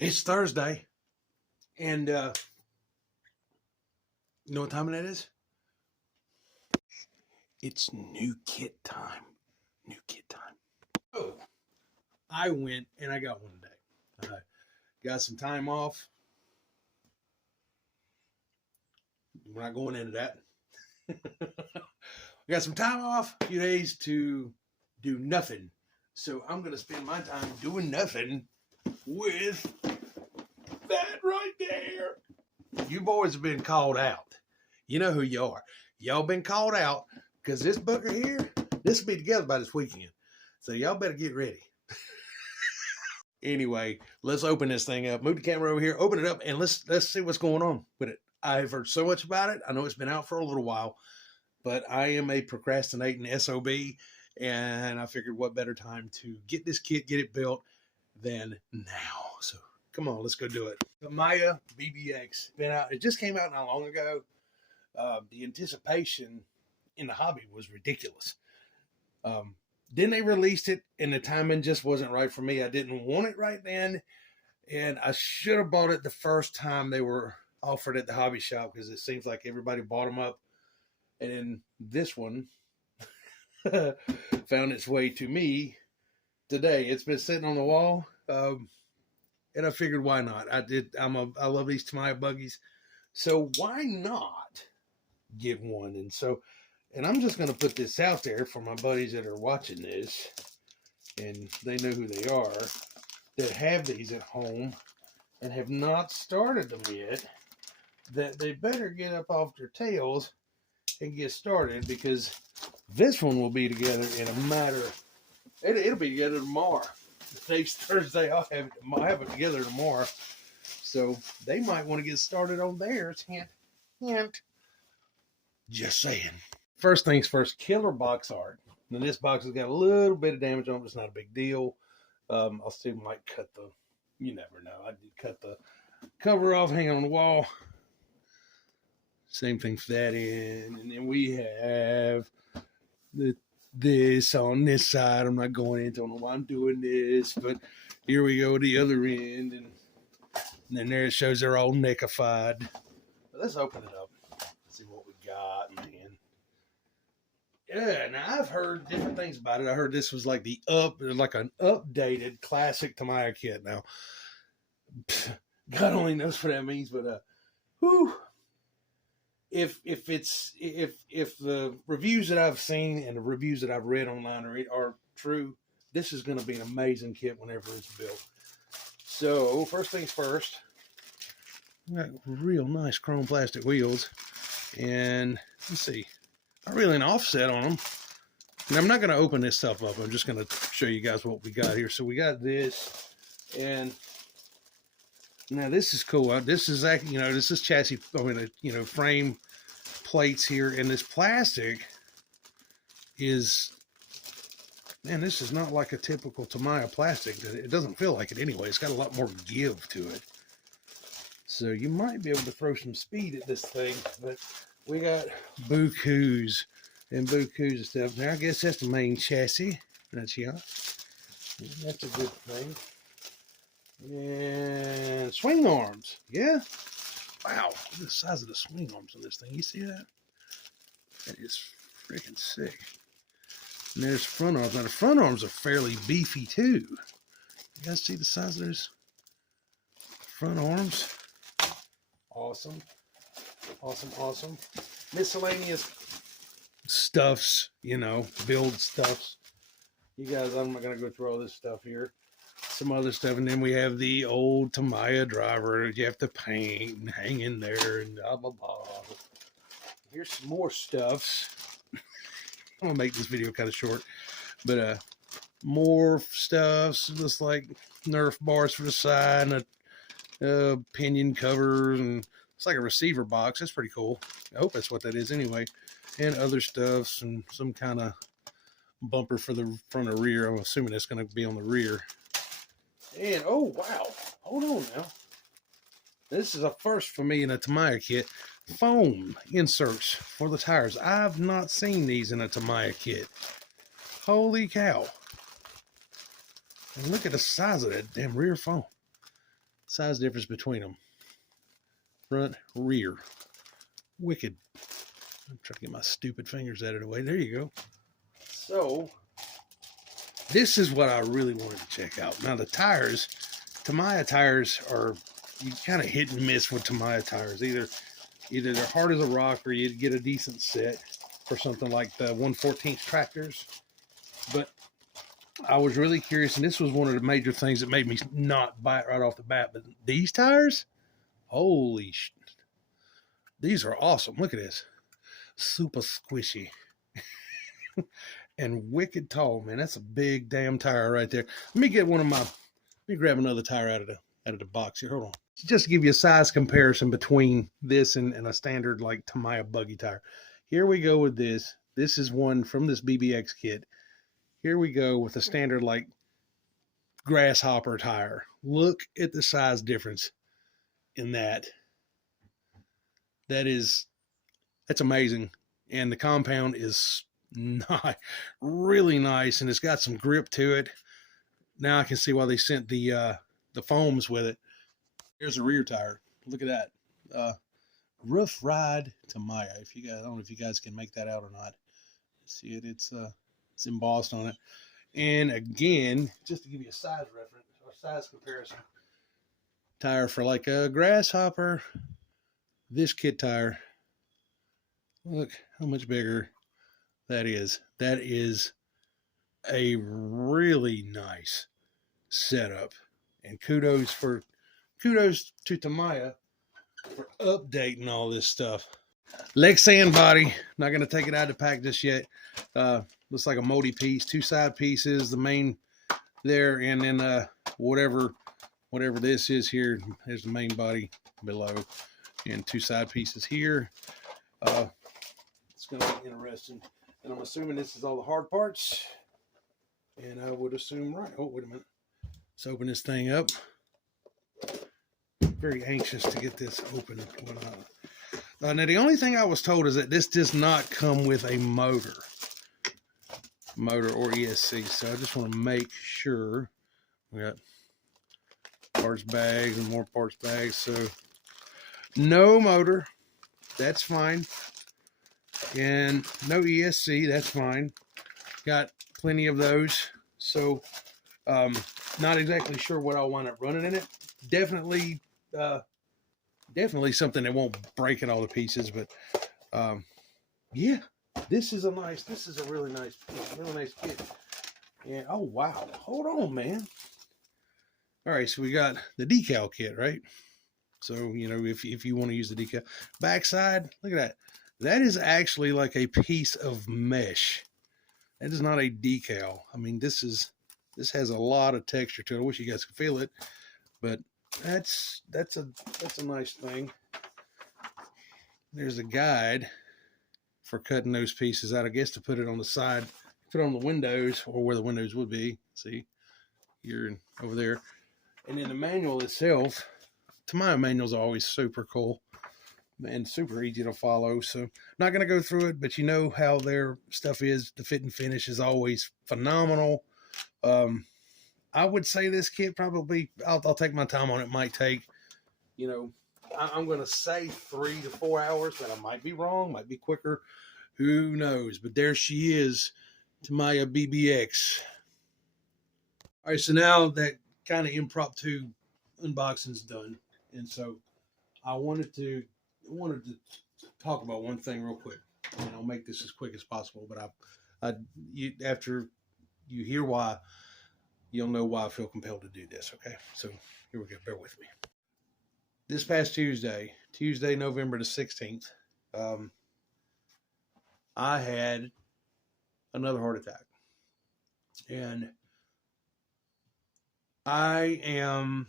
It's Thursday, and you know what time it is? It's new kit time. New kit time. Oh, I went and I got one today. Got some time off. We're not going into that. I got some time off, a few days to do nothing. So I'm going to spend my time doing nothing with that right there. You boys have been called out. You know who you are. Y'all been called out because this booker here, this will be together by this weekend. So y'all better get ready. Anyway, let's open this thing up. Move the camera over here, open it up, and let's see what's going on with it. I've heard so much about it. I know it's been out for a little while, but I am a procrastinating SOB, and I figured what better time to get this kit, get it built than now. So come on, let's go do it. Tamiya BBX been out. It just came out not long ago. The anticipation in the hobby was ridiculous. Then they released it, and the timing just wasn't right for me. I didn't want it right then, and I should have bought it the first time they were offered at the hobby shop because it seems like everybody bought them up. And then this one found its way to me today. It's been sitting on the wall, and I figured why not? I love these Tamiya buggies, so why not get one? And I'm just going to put this out there for my buddies that are watching this, and they know who they are, that have these at home and have not started them yet, that they better get up off their tails and get started, because this one will be together in a matter, it'll be together tomorrow. Today's Thursday, I'll have it together tomorrow. So they might want to get started on theirs. Hint, hint. Just saying. First things first, killer box art. Now this box has got a little bit of damage on it. It's not a big deal. I'll still might cut the, you never know. I did cut the cover off, hang on the wall. Same thing for that end. And then we have this on this side. I'm not going into, I don't know why I'm doing this, but here we go, the other end. And then there it shows they're all neckified. But let's open it up. See what we got, man. Yeah, now I've heard different things about it. I heard this was like like an updated classic Tamiya kit. Now, God only knows what that means, but whew. If the reviews that I've seen and the reviews that I've read online are true, this is going to be an amazing kit whenever it's built. So first things first, got real nice chrome plastic wheels, and let's see, not really an offset on them. And I'm not going to open this stuff up. I'm just going to show you guys what we got here. So we got this, and now this is cool. This is actually, this is chassis, frame plates here, and this plastic is, man, this is not like a typical Tamiya plastic. It doesn't feel like it anyway. It's got a lot more give to it. So you might be able to throw some speed at this thing, but we got bukus and bukus and stuff. Now I guess that's the main chassis. That's here. That's a good thing. And swing arms. Yeah. Wow. Look at the size of the swing arms on this thing. You see that? That is freaking sick. And there's front arms. Now the front arms are fairly beefy too. You guys see the size of those front arms? Awesome. Awesome, awesome. Miscellaneous stuffs, build stuffs. You guys, I'm not going to go through all this stuff here. Some other stuff, and then we have the old Tamiya driver that you have to paint and hang in there and blah, blah, blah. Here's some more stuffs. I'm going to make this video kind of short, but more stuffs, just like Nerf bars for the side, and pinion covers, and it's like a receiver box. That's pretty cool. I hope that's what that is anyway. And other stuffs, and some kind of bumper for the front or rear. I'm assuming it's going to be on the rear. And, oh, wow. Hold on now. This is a first for me in a Tamiya kit. Foam inserts for the tires. I've not seen these in a Tamiya kit. Holy cow. And look at the size of that damn rear foam. Size difference between them. Front, rear. Wicked. I'm trying to get my stupid fingers out of the way. There you go. So, this is what I really wanted to check out. Now, the tires, Tamiya tires are, you kind of hit and miss with Tamiya tires. Either they're hard as a rock or you get a decent set for something like the 1/14 tractors. But I was really curious, and this was one of the major things that made me not buy it right off the bat. But these tires, holy shit. These are awesome. Look at this. Super squishy. And wicked tall, man. That's a big damn tire right there. Let me get let me grab another tire out of the box here. Hold on. Just to give you a size comparison between this and a standard like Tamiya buggy tire. Here we go with this. This is one from this BBX kit. Here we go with a standard like grasshopper tire. Look at the size difference in that. That's amazing. And the compound is really nice, and it's got some grip to it. Now I can see why they sent the foams with it. Here's a rear tire. Look at that. Rough Ride Tamiya. If you guys, I don't know if you guys can make that out or not. See it? It's embossed on it. And again, just to give you a size reference or size comparison, tire for like a grasshopper. This kit tire. Look how much bigger that is. That is a really nice setup. And kudos to Tamiya for updating all this stuff. Lexan body. Not going to take it out of the pack just yet. Looks like a multi piece. 2 side pieces. The main there, and then whatever this is here. There's the main body below, and 2 side pieces here. It's going to be interesting. And I'm assuming this is all the hard parts. And I would assume, right. Oh, wait a minute. Let's open this thing up. Very anxious to get this open. Now, the only thing I was told is that this does not come with a motor or ESC. So I just want to make sure. We got parts bags and more parts bags. So no motor. That's fine. And no ESC. That's fine. Got plenty of those. So not exactly sure what I'll wind up running in it. Definitely something that won't break in all the pieces, but yeah, this is a really nice kit. And oh wow, hold on, man. All right, so we got the decal kit, right? So you know, if you want to use the decal backside, look at that. That is actually like a piece of mesh. That is not a decal. I mean, this has a lot of texture to it. I wish you guys could feel it, but that's a nice thing. There's a guide for cutting those pieces out, I guess, to put it on the side, put it on the windows, or where the windows would be. See, here and over there. And then the manual itself, Tamiya manuals are always super cool and super easy to follow. So not going to go through it, but you know how their stuff is. The fit and finish is always phenomenal. I would say this kit probably, I'll take my time on it. Might take, you know, I'm going to say 3 to 4 hours, but I might be wrong, might be quicker. Who knows? But there she is, Tamiya BBX. All right, so now that kind of impromptu unboxing's done, and so I wanted to talk about one thing real quick, and I'll make this as quick as possible. But after you hear why, you'll know why I feel compelled to do this. Okay, so here we go. Bear with me. This past Tuesday, November the 16th, I had another heart attack, and I am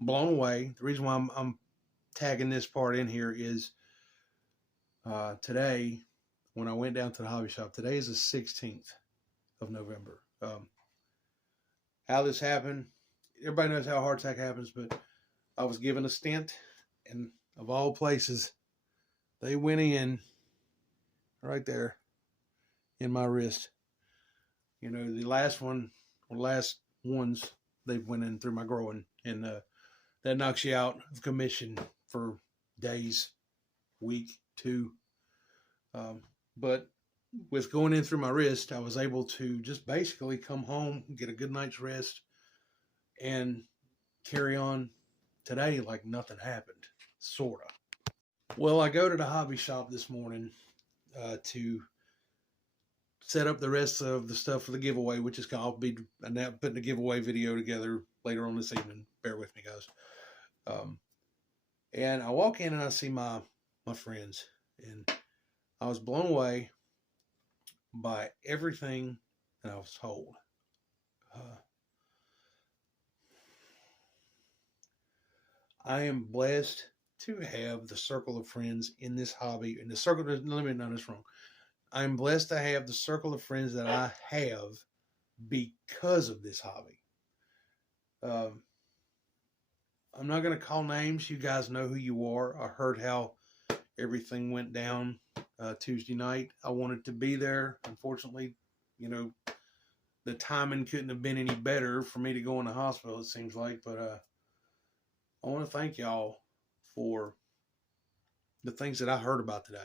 blown away. The reason why I'm tagging this part in here is today, when I went down to the hobby shop, today is the 16th of November. How this happened, everybody knows how a heart attack happens, but I was given a stent, and of all places, they went in right there in my wrist. You know, the last ones they went in through my groin, and that knocks you out of commission for days, week, two. But with going in through my wrist, I was able to just basically come home, get a good night's rest, and carry on today like nothing happened, sort of. Well, I go to the hobby shop this morning to set up the rest of the stuff for the giveaway, which is I'll be putting a giveaway video together later on this evening. Bear with me, guys. And I walk in and I see my friends, and I was blown away by everything that I was told. I am blessed to have the circle of friends in this hobby. And the circle, let me know this wrong. I'm blessed to have the circle of friends that I have because of this hobby. I'm not going to call names. You guys know who you are. I heard how everything went down Tuesday night. I wanted to be there. Unfortunately, the timing couldn't have been any better for me to go in the hospital, it seems like. But I want to thank y'all for the things that I heard about today.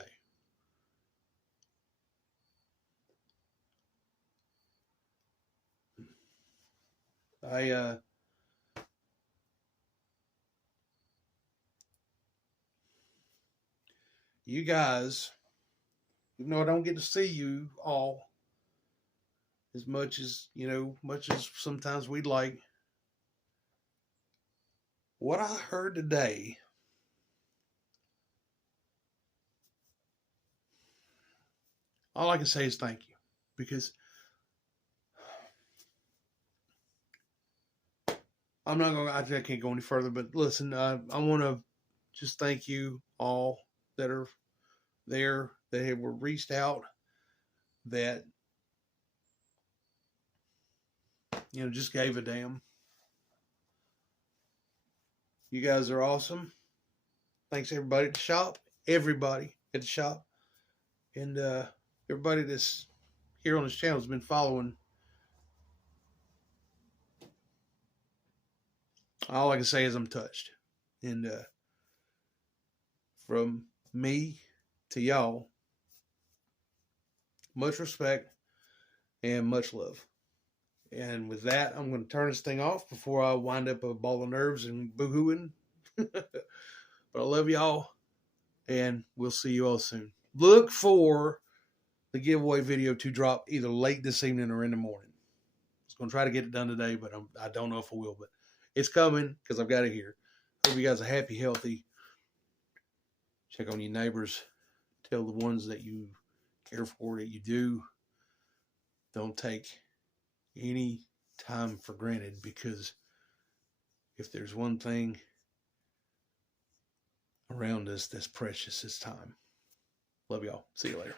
You guys, even though I don't get to see you all as much as, much as sometimes we'd like, what I heard today all I can say is thank you, because I'm not going to, I can't go any further, but listen, I want to just thank you all that are there, that were reached out, that, just gave a damn. You guys are awesome. Thanks everybody at the shop, and everybody that's here on this channel has been following. All I can say is I'm touched. And from me to y'all, much respect and much love. And with that, I'm going to turn this thing off before I wind up a ball of nerves and boo-hooing. But I love y'all, and we'll see you all soon. Look for the giveaway video to drop either late this evening or in the morning. I was going to try to get it done today, but I don't know if I will. But it's coming because I've got it here. Hope you guys are happy, healthy. Check on your neighbors. Tell the ones that you care for that you do. Don't take any time for granted, because if there's one thing around us that's precious, it's time. Love y'all. See you later.